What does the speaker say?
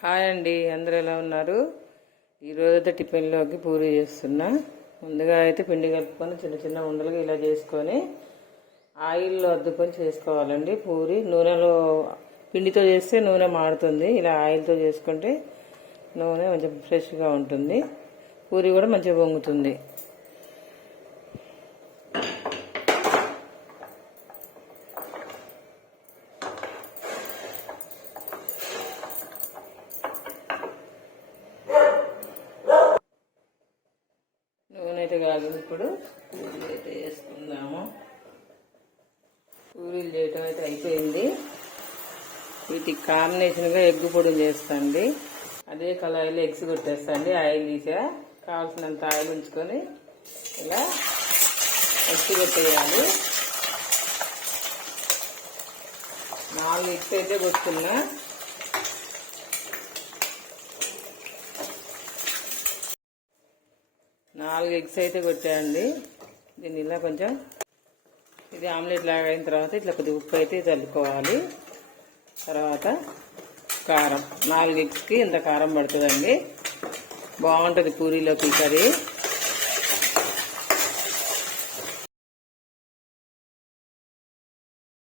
Hi అండి, అందరూ ఎలా ఉన్నారు? ఈరోజైతే టిఫిన్లోకి పూరీ చేస్తున్నా. ముందుగా అయితే పిండి కలుపుకొని చిన్న చిన్న ఉండలుగా ఇలా చేసుకొని ఆయిల్లో అద్దుకొని చేసుకోవాలండి. పూరి నూనెలో పిండితో చేస్తే నూనె మాడుతుంది, ఇలా ఆయిల్తో చేసుకుంటే నూనె కొంచెం ఫ్రెష్గా ఉంటుంది, పూరి కూడా మంచిగా పొంగుతుంది. నూనె అయితే కాగింది, ఇప్పుడు పూరీలు అయితే వేసుకుందాము. పూరీలు చేయటం అయితే అయిపోయింది. వీటికి కాంబినేషన్గా ఎగ్ పొడి చేస్తాండి. అదే కళాయిలో ఎగ్స్ కొట్టేస్తాండి. ఆయిల్ తీసా, కావాల్సినంత ఆయిల్ ఉంచుకొని ఇలా ఎగ్స్ కొట్టేయాలి. 4 ఎగ్స్ అయితే కొట్టుకున్నా. నాలుగు ఎగ్స్ అయితే కొట్టాయండి. దీన్ని ఇలా కొంచెం ఇది ఆమ్లెట్ లాగా అయిన తర్వాత ఇట్లా కొద్దిగా ఉప్పు అయితే చల్లుకోవాలి. తర్వాత కారం, 4 ఎగ్స్కి ఇంత కారం పడుతుందండి. బాగుంటుంది పూరీలోకి కర్రీ.